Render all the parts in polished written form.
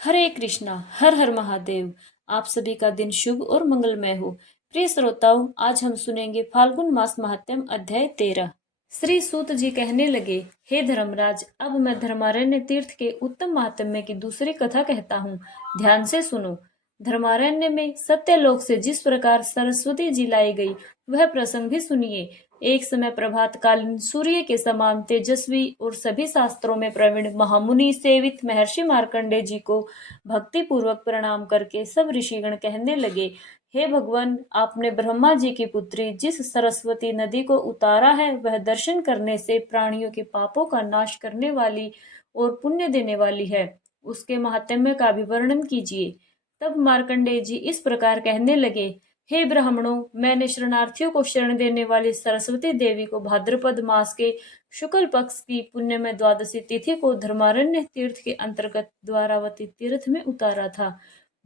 हरे कृष्णा, हर हर महादेव। आप सभी का दिन शुभ और मंगलमय हो। प्रिय श्रोताओं, आज हम सुनेंगे फाल्गुन मास महात्म्य अध्याय 13। श्री सूत जी कहने लगे, हे धर्मराज, अब मैं धर्मारण्य तीर्थ के उत्तम महात्म्य की दूसरी कथा कहता हूँ। ध्यान से सुनो। धर्मारण्य में सत्यलोक से जिस प्रकार सरस्वती जी लाई गई, वह प्रसंग भी सुनिए। एक समय प्रभात कालीन सूर्य के समान तेजस्वी और सभी शास्त्रों में प्रवीण महामुनि सेवित महर्षि मार्कंडे जी को भक्ति पूर्वक प्रणाम करके सब ऋषिगण कहने लगे, हे भगवान, आपने ब्रह्मा जी की पुत्री जिस सरस्वती नदी को उतारा है, वह दर्शन करने से प्राणियों के पापों का नाश करने वाली और पुण्य देने वाली है। उसके महात्म्य का भी वर्णन कीजिए। तब मार्कंडेय जी इस प्रकार कहने लगे, हे ब्राह्मणों, मैंने शरणार्थियों को शरण देने वाली सरस्वती देवी को भाद्रपद मास के शुक्ल पक्ष की पुण्य में द्वादशी तिथि को धर्मारण्य तीर्थ के अंतर्गत द्वारावती तीर्थ में उतारा था।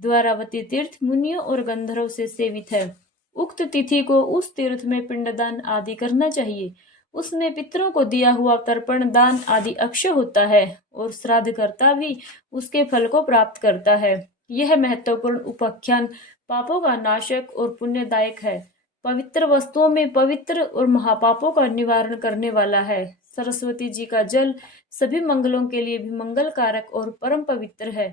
द्वारावती तीर्थ मुनियों और गंधर्वों से सेवित है। उक्त तिथि को उस तीर्थ में पिंडदान आदि करना चाहिए। उसमें पितरों को दिया हुआ तर्पण दान आदि अक्षय होता है और श्राद्ध करता भी उसके फल को प्राप्त करता है। यह महत्वपूर्ण उपाख्यान पापों का नाशक और पुण्यदायक है। पवित्र वस्तुओं में पवित्र और महापापों का निवारण करने वाला है। सरस्वती जी का जल सभी मंगलों के लिए भी मंगल कारक और परम पवित्र है।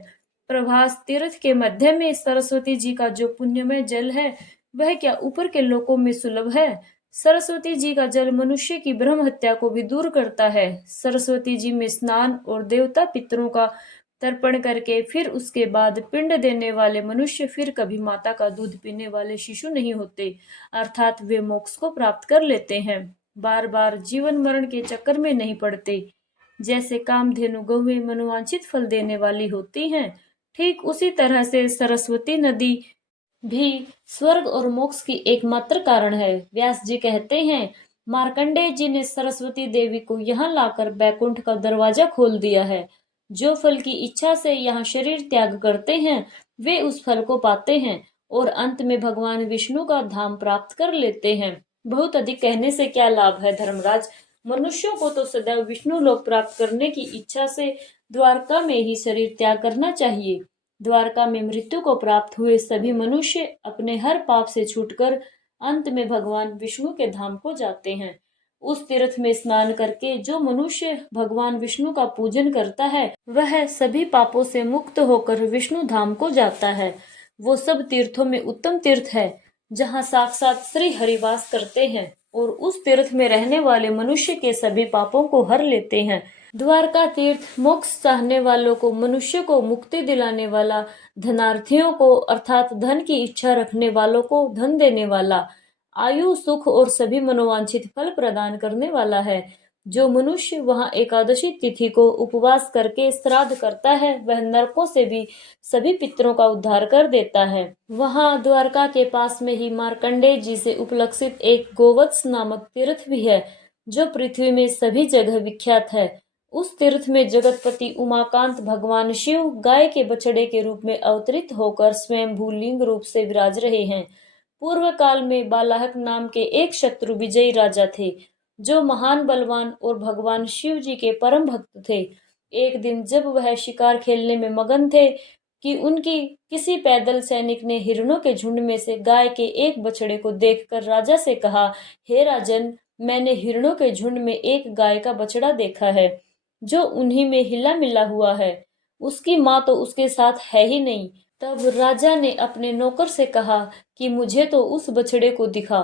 प्रभास तीर्थ के मध्य में सरस्वती जी का जो पुण्यमय जल है, वह क्या ऊपर के लोकों में सुलभ है। सरस्वती जी का जल मनुष्य की ब्रह्म हत्या को भी दूर करता है। सरस्वती जी में स्नान और देवता पितरों का तर्पण करके फिर उसके बाद पिंड देने वाले मनुष्य फिर कभी माता का दूध पीने वाले शिशु नहीं होते, अर्थात वे मोक्ष को प्राप्त कर लेते हैं। बार बार जीवन मरण के चक्कर में नहीं पड़ते। जैसे कामधेनु गौएं मनोवांछित फल देने वाली होती हैं, ठीक उसी तरह से सरस्वती नदी भी स्वर्ग और मोक्ष की एकमात्र कारण है। व्यास जी कहते हैं, मार्कंडेय जी ने सरस्वती देवी को यहाँ लाकर बैकुंठ का दरवाजा खोल दिया है। जो फल की इच्छा से यहाँ शरीर त्याग करते हैं, वे उस फल को पाते हैं और अंत में भगवान विष्णु का धाम प्राप्त कर लेते हैं। बहुत अधिक कहने से क्या लाभ है धर्मराज। मनुष्यों को तो सदैव विष्णु लोक प्राप्त करने की इच्छा से द्वारका में ही शरीर त्याग करना चाहिए। द्वारका में मृत्यु को प्राप्त हुए सभी मनुष्य अपने हर पाप से छूटकर अंत में भगवान विष्णु के धाम को जाते हैं। उस तीर्थ में स्नान करके जो मनुष्य भगवान विष्णु का पूजन करता है, वह सभी पापों से मुक्त होकर विष्णु धाम को जाता है। वो सब तीर्थों में उत्तम तीर्थ है, जहाँ साक्षात श्री हरिवास करते हैं और उस तीर्थ में रहने वाले मनुष्य के सभी पापों को हर लेते हैं। द्वारका तीर्थ मोक्ष चाहने वालों को, मनुष्य को मुक्ति दिलाने वाला, धनार्थियों को अर्थात धन की इच्छा रखने वालों को धन देने वाला, आयु सुख और सभी मनोवांछित फल प्रदान करने वाला है। जो मनुष्य वहां एकादशी तिथि को उपवास करके श्राद्ध करता है, वह नरकों से भी सभी पितरों का उद्धार कर देता है। वहां द्वारका के पास में ही मार्कंडेय जी से उपलक्षित एक गोवत्स नामक तीर्थ भी है, जो पृथ्वी में सभी जगह विख्यात है। उस तीर्थ में जगतपति उमाकांत भगवान शिव गाय के बछड़े के रूप में अवतरित होकर स्वयं भूलिंग रूप से विराज रहे हैं। पूर्व काल में बालाहक नाम के एक शत्रु विजयी राजा थे, जो महान बलवान और भगवान शिव जी के परम भक्त थे। एक दिन जब वह शिकार खेलने में मगन थे कि उनकी किसी पैदल सैनिक ने हिरणों के झुंड में से गाय के एक बछड़े को देखकर राजा से कहा, हे राजन, मैंने हिरणों के झुंड में एक गाय का बछड़ा देखा है, जो उन्हीं में हिला मिला हुआ है। उसकी माँ तो उसके साथ है ही नहीं। तब राजा ने अपने नौकर से कहा कि मुझे तो उस बछड़े को दिखा।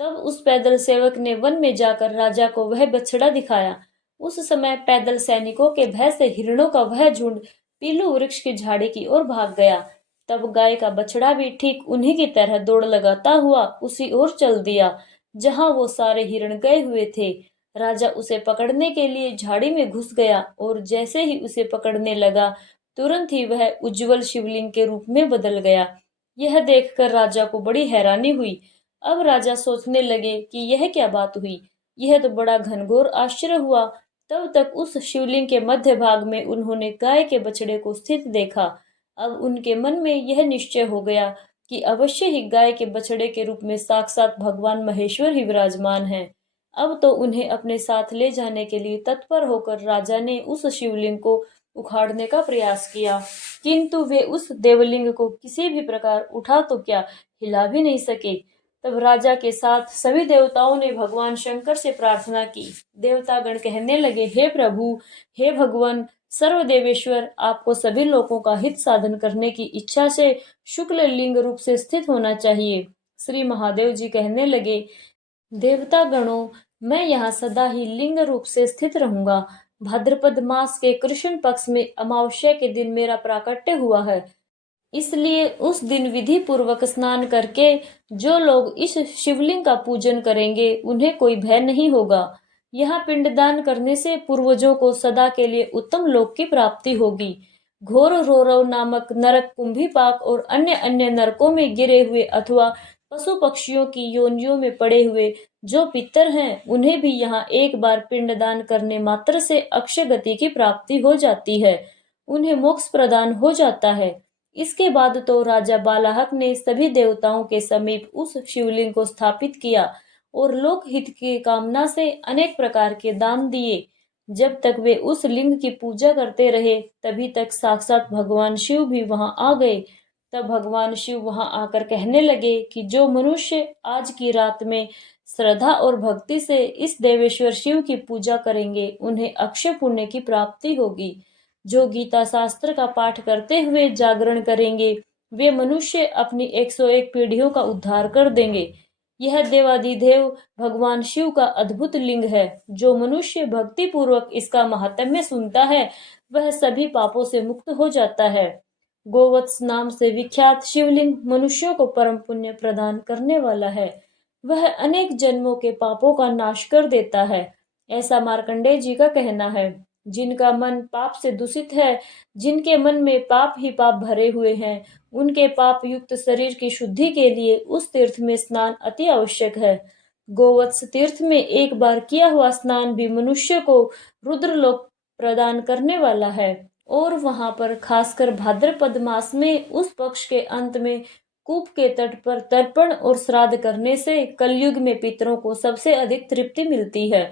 तब उस पैदल सेवक ने वन में जाकर राजा को वह बछड़ा दिखाया। उस समय पैदल सैनिकों के भय से हिरणों का वह झुंड पीलू वृक्ष की झाड़ी की ओर भाग गया। तब गाय का बछड़ा भी ठीक उन्हीं की तरह दौड़ लगाता हुआ उसी ओर चल दिया, जहां वो सारे हिरण गए हुए थे। राजा उसे पकड़ने के लिए झाड़ी में घुस गया और जैसे ही उसे पकड़ने लगा, तुरंत ही वह उज्जवल शिवलिंग के रूप में बदल गया। यह देखकर राजा को बड़ी हैरानी हुई। अब राजा सोचने लगे कि यह क्या बात हुई, यह तो बड़ा घनघोर आश्चर्य हुआ। तब तक उस शिवलिंग के मध्य भाग में उन्होंने गाय के बछड़े को स्थित देखा। अब उनके मन में यह निश्चय हो गया कि अवश्य ही गाय के बछड़े के रूप में साक्षात भगवान महेश्वर ही विराजमान है। अब तो उन्हें अपने साथ ले जाने के लिए तत्पर होकर राजा ने उस शिवलिंग को उखाड़ने का प्रयास किया। किंतु वे उस देवलिंग को किसी भी प्रकार उठा तो क्या हिला भी नहीं सके। तब राजा के साथ सभी देवताओं ने भगवान शंकर से प्रार्थना की। देवतागण कहने लगे, हे प्रभु, हे भगवान सर्वदेवेश्वर, आपको सभी लोगों का हित साधन करने की इच्छा से शुक्ल लिंग रूप से स्थित होना चाहिए। श्री महादेव जी कहने लगे, देवता गणों, मैं यहाँ सदा ही लिंग रूप से स्थित रहूंगा। भाद्रपद मास के कृष्ण पक्ष में अमावस्या के दिन मेरा प्राकट्य हुआ है, इसलिए उस दिन विधि पूर्वक स्नान करके जो लोग इस शिवलिंग का पूजन करेंगे उन्हें कोई भय नहीं होगा। यहाँ पिंडदान करने से पूर्वजों को सदा के लिए उत्तम लोक की प्राप्ति होगी। घोर रौरव नामक नरक, कुंभीपाक और अन्य अन्य नरकों में गिरे हुए अथवा पशु पक्षियों की योनियों में पड़े हुए जो पितर हैं, उन्हें भी यहाँ एक बार पिंडदान करने मात्र से अक्षय गति की प्राप्ति हो जाती है, उन्हें मोक्ष प्रदान हो जाता है। इसके बाद तो राजा बालाहक ने सभी देवताओं के समीप उस शिवलिंग को स्थापित किया और लोकहित की कामना से अनेक प्रकार के दान दिए। जब तक वे उस लिंग की पूजा करते रहे, तभी तक साक्षात भगवान शिव भी वहां आ गए। तब भगवान शिव वहां आकर कहने लगे कि जो मनुष्य आज की रात में श्रद्धा और भक्ति से इस देवेश्वर शिव की पूजा करेंगे, उन्हें अक्षय पुण्य की प्राप्ति होगी। जो गीता शास्त्र का पाठ करते हुए जागरण करेंगे, वे मनुष्य अपनी 101 पीढ़ियों का उद्धार कर देंगे। यह देवादिदेव भगवान शिव का अद्भुत लिंग है। जो मनुष्य भक्ति पूर्वक इसका महात्म्य सुनता है, वह सभी पापों से मुक्त हो जाता है। गोवत्स नाम से विख्यात शिवलिंग मनुष्यों को परम पुण्य प्रदान करने वाला है। वह अनेक जन्मों के पापों का नाश कर देता है, ऐसा मार्कंडेय जी का कहना है। जिनका मन पाप से दूषित है, जिनके मन में पाप ही पाप भरे हुए हैं, उनके पाप युक्त शरीर की शुद्धि के लिए उस तीर्थ में स्नान अति आवश्यक है। गोवत्स तीर्थ में एक बार किया हुआ स्नान भी मनुष्य को रुद्रलोक प्रदान करने वाला है। और वहां पर खासकर भाद्रपद मास में उस पक्ष के अंत में कूप के तट पर तर्पण और श्राद्ध करने से कलयुग में पितरों को सबसे अधिक तृप्ति मिलती है।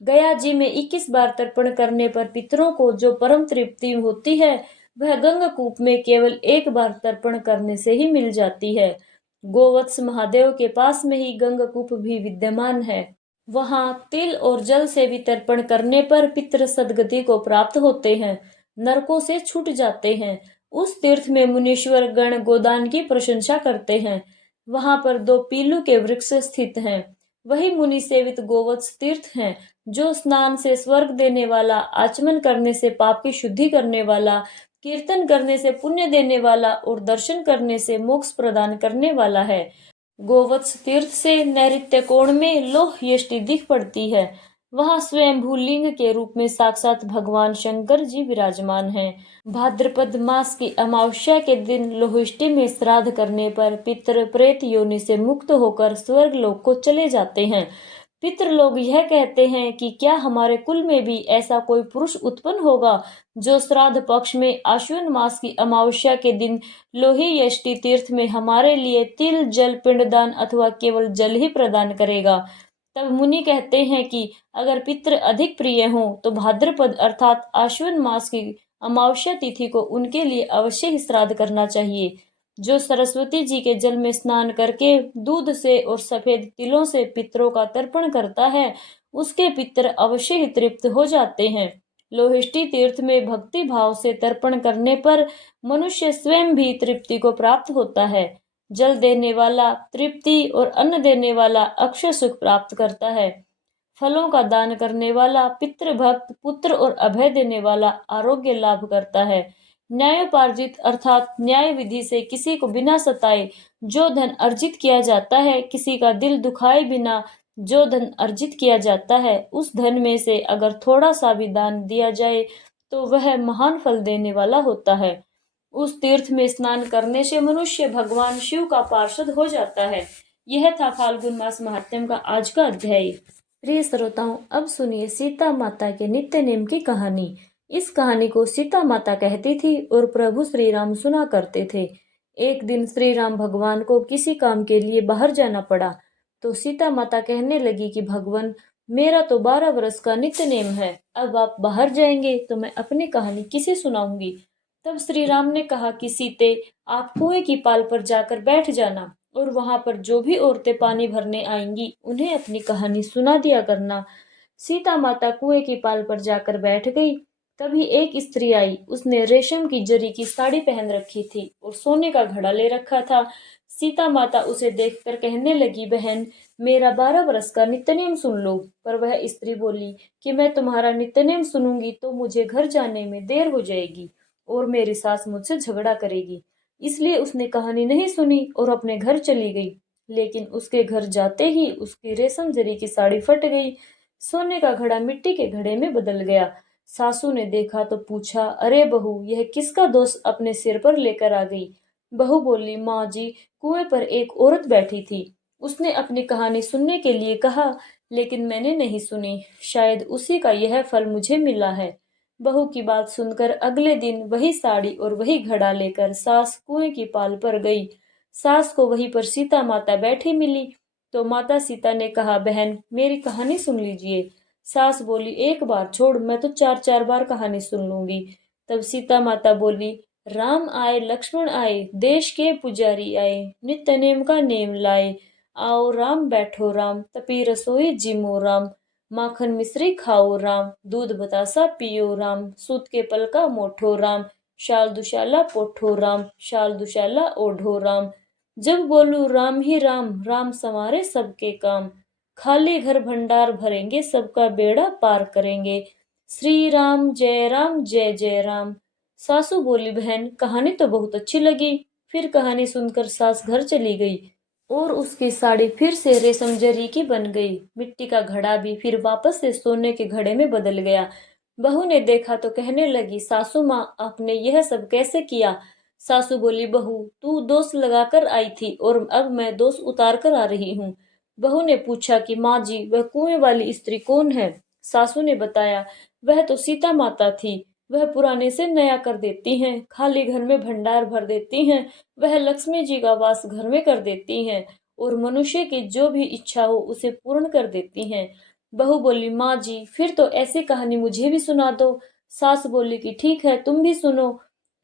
गया जी में 21 बार तर्पण करने पर पितरों को जो परम तृप्ति होती है, वह गंगकूप में केवल एक बार तर्पण करने से ही मिल जाती है। गोवत्स महादेव के पास में ही गंगकूप भी विद्यमान है। वहां तिल और जल से भी तर्पण करने पर पितृ सद्गति को प्राप्त होते हैं, नरकों से छूट जाते हैं। उस तीर्थ में मुनीश्वर गण गोदान की प्रशंसा करते हैं। वहां पर 2 पीलू के वृक्ष स्थित हैं। वही मुनि सेवित गोवत्स तीर्थ हैं, जो स्नान से स्वर्ग देने वाला, आचमन करने से पाप की शुद्धि करने वाला, कीर्तन करने से पुण्य देने वाला और दर्शन करने से मोक्ष प्रदान करने वाला है। गोवत्स तीर्थ से नैऋत्य कोण में लोह यष्टि दिख पड़ती है। वहां स्वयंभू लिंग के रूप में साक्षात भगवान शंकर जी विराजमान हैं। भाद्रपद मास की अमावस्या के दिन लोहिष्टि में श्राद्ध करने पर पितृ प्रेत योनि से मुक्त होकर स्वर्ग लोक को चले जाते हैं। पितृ लोग यह कहते हैं कि क्या हमारे कुल में भी ऐसा कोई पुरुष उत्पन्न होगा जो श्राद्ध पक्ष में आश्विन मास की अमावस्या के दिन लोही यष्टि तीर्थ में हमारे लिए तिल जल पिंडदान अथवा केवल जल ही प्रदान करेगा। तब मुनि कहते हैं कि अगर पितृ अधिक प्रिय हों तो भाद्रपद अर्थात आश्विन मास की अमावस्या तिथि को उनके लिए अवश्य ही श्राद्ध करना चाहिए। जो सरस्वती जी के जल में स्नान करके दूध से और सफेद तिलों से पितरों का तर्पण करता है, उसके पितर अवश्य ही तृप्त हो जाते हैं। लोहिष्टि तीर्थ में भक्ति भाव से तर्पण करने पर मनुष्य स्वयं भी तृप्ति को प्राप्त होता है। जल देने वाला तृप्ति और अन्न देने वाला अक्षय सुख प्राप्त करता है। फलों का दान करने वाला पितृभक्त पुत्र और अभय देने वाला आरोग्य लाभ करता है। न्यायोपार्जित अर्थात न्याय विधि से किसी को बिना सताए जो धन अर्जित किया जाता है, किसी का दिल दुखाए बिना जो धन अर्जित किया जाता है, उस धन में से अगर थोड़ा सा भी दान दिया जाए तो वह महान फल देने वाला होता है। उस तीर्थ में स्नान करने से मनुष्य भगवान शिव का पार्षद हो जाता है। यह था फाल्गुन मास महात्म्य का आज का अध्याय। प्रिय श्रोताओं, अब सुनिए सीता माता के नित्य नेम की कहानी। इस कहानी को सीता माता कहती थी और प्रभु श्री राम सुना करते थे। एक दिन श्री राम भगवान को किसी काम के लिए बाहर जाना पड़ा, तो सीता माता कहने लगी कि भगवान, मेरा तो 12 वर्ष का नित्य नेम है, अब आप बाहर जाएंगे तो मैं अपनी कहानी किसे सुनाऊंगी। तब श्री राम ने कहा कि सीते, आप कुएं की पाल पर जाकर बैठ जाना और वहां पर जो भी औरतें पानी भरने आएंगी उन्हें अपनी कहानी सुना दिया करना। सीता माता कुएं की पाल पर जाकर बैठ गई। तभी एक स्त्री आई। उसने रेशम की जरी की साड़ी पहन रखी थी और सोने का घड़ा ले रखा था। सीता माता उसे देखकर कहने लगी, बहन, मेरा 12 बरस का नित्यनेम सुन लो। पर वह स्त्री बोली कि मैं तुम्हारा नित्यनेम सुनूंगी तो मुझे घर जाने में देर हो जाएगी और मेरी सास मुझसे झगड़ा करेगी। इसलिए उसने कहानी नहीं सुनी और अपने घर चली गई। लेकिन उसके घर जाते ही उसकी रेशम जरी की साड़ी फट गई। सोने का घड़ा मिट्टी के घड़े में बदल गया। सासू ने देखा तो पूछा, अरे बहू, यह किसका दोष अपने सिर पर लेकर आ गई? बहू बोली, माँ जी, कुएं पर एक औरत बैठी थी। उसने अपनी कहानी सुनने के लिए कहा, लेकिन मैंने नहीं सुनी। शायद उसी का यह फल मुझे मिला है। बहू की बात सुनकर अगले दिन वही साड़ी और वही घड़ा लेकर सास कुएं की पाल पर गई। सास को वहीं पर सीता माता बैठी मिली तो माता सीता ने कहा, बहन, मेरी कहानी सुन लीजिए। सास बोली, एक बार छोड़, मैं तो 4-4 बार कहानी सुन लूंगी। तब सीता माता बोली, राम आए लक्ष्मण आए, देश के पुजारी आए, नित्य नेम का नेम लाए। आओ राम बैठो राम, तपी रसोई जिमो राम, माखन मिश्री खाओ राम, दूध बतासा पियो राम, सूत के पलका मोठो राम, शाल दुशाला पोठो राम, शाल दुशाला ओढ़ो राम। जब बोलू राम ही राम, राम संवारे सबके काम, खाली घर भंडार भरेंगे, सबका बेड़ा पार करेंगे। श्री राम जय जय राम। सासू बोली, बहन, कहानी तो बहुत अच्छी लगी। फिर कहानी सुनकर सास घर चली गई और उसकी साड़ी फिर से रेशम जरी की बन गई। मिट्टी का घड़ा भी फिर वापस से सोने के घड़े में बदल गया। बहू ने देखा तो कहने लगी, सासू माँ, आपने यह सब कैसे किया? सासू बोली, बहू, तू दोष लगाकर आई थी और अब मैं दोष उतार कर आ रही हूँ। बहू ने पूछा कि माँ जी, वह कुएं वाली स्त्री कौन है? सासू ने बताया, वह तो सीता माता थी। वह पुराने से नया कर देती हैं, खाली घर में भंडार भर देती हैं। वह लक्ष्मी जी का वास घर में कर देती हैं और मनुष्य की जो भी इच्छा हो उसे पूर्ण कर देती हैं। बहू बोली, माँ जी, फिर तो ऐसी कहानी मुझे भी सुना दो। सास बोली कि ठीक है, तुम भी सुनो।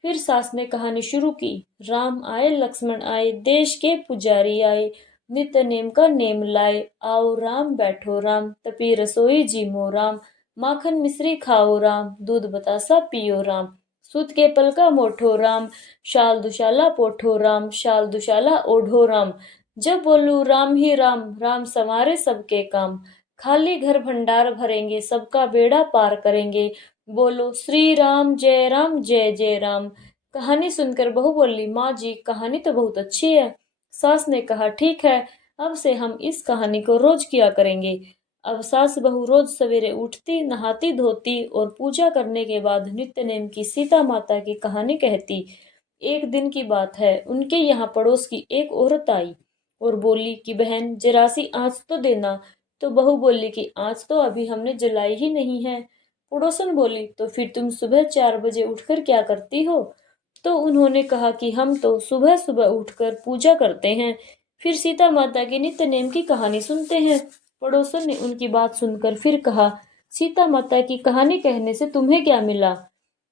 फिर सास ने कहानी शुरू की। राम आए लक्ष्मण आए, देश के पुजारी आए, नित्य नेम का नेम लाए। आओ राम बैठो राम, तपी रसोई जिमो राम, माखन मिश्री खाओ राम, दूध बतासा पियो राम, सूत के पलका मोठो राम, शाल दुशाला पोठो राम, शाल दुशाला ओढ़ो राम। जब बोलू राम ही राम, राम संवारे सबके काम, खाली घर भंडार भरेंगे, सबका बेड़ा पार करेंगे। बोलो श्री राम जय जय राम। कहानी सुनकर बहू बोली, माँ जी, कहानी तो बहुत अच्छी है। सास ने कहा, ठीक है, अब से हम इस कहानी को रोज किया करेंगे। अब सास बहू रोज सवेरे उठती, नहाती धोती और पूजा करने के बाद नित्य नेम की सीता माता की कहानी कहती। एक दिन की बात है, उनके यहाँ पड़ोस की एक औरत आई और बोली कि बहन, जरा सी आँच तो देना। तो बहू बोली कि आँच तो अभी हमने जलाई ही नहीं है। पड़ोसन बोली, तो फिर तुम सुबह 4 बजे उठकर क्या करती हो? तो उन्होंने कहा कि हम तो सुबह सुबह उठकर पूजा करते हैं, फिर सीता माता के नित्य नेम की कहानी सुनते हैं। पड़ोसन ने उनकी बात सुनकर फिर कहा, सीता माता की कहानी कहने से तुम्हें क्या मिला?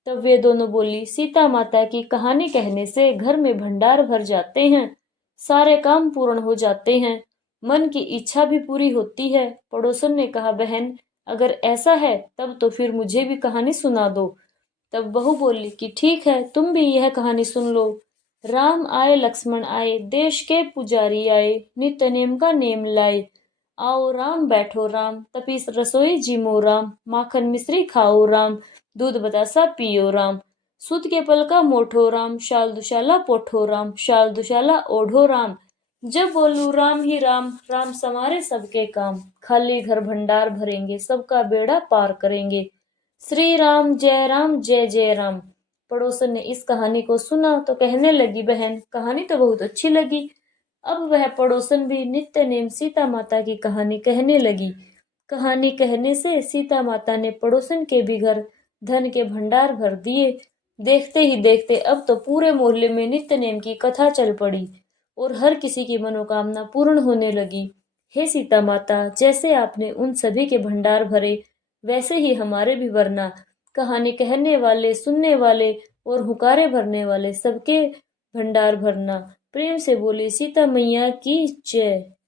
तब वे दोनों बोली, सीता माता की कहानी कहने से घर में भंडार भर जाते हैं, सारे काम पूर्ण हो जाते हैं, मन की इच्छा भी पूरी होती है। पड़ोसन ने कहा, बहन, अगर ऐसा है तब तो फिर मुझे भी कहानी सुना दो। तब बहू बोली कि ठीक है, तुम भी यह कहानी सुन लो। राम आए लक्ष्मण आए, देश के पुजारी आए, नित्य नेम का नेम लाए। आओ राम बैठो राम, तपी रसोई जिमो राम, माखन मिश्री खाओ राम, दूध बतासा पियो राम, सूत के पलका मोठो राम, शाल दुशाला पोठो राम, शाल दुशाला ओढ़ो राम। जब बोलू राम ही राम, राम संवारे सबके काम, खाली घर भंडार भरेंगे, सबका बेड़ा पार करेंगे। श्री राम जय जय राम। पड़ोसन ने इस कहानी को सुना तो कहने लगी, बहन, कहानी तो बहुत अच्छी लगी। अब वह पड़ोसन भी नित्य नेम सीता माता की कहानी कहने लगी। कहानी कहने से सीता माता ने पड़ोसन के भी घर धन के भंडार भर दिए। देखते ही देखते अब तो पूरे मोहल्ले में नित्य नेम की कथा चल पड़ी और हर किसी की मनोकामना पूर्ण होने लगी। हे सीता माता, जैसे आपने उन सभी के भंडार भरे, वैसे ही हमारे भी भरना। कहानी कहने वाले, सुनने वाले और हुकारे भरने वाले सबके भंडार भरना। प्रेम से बोली सीता मैया की जय।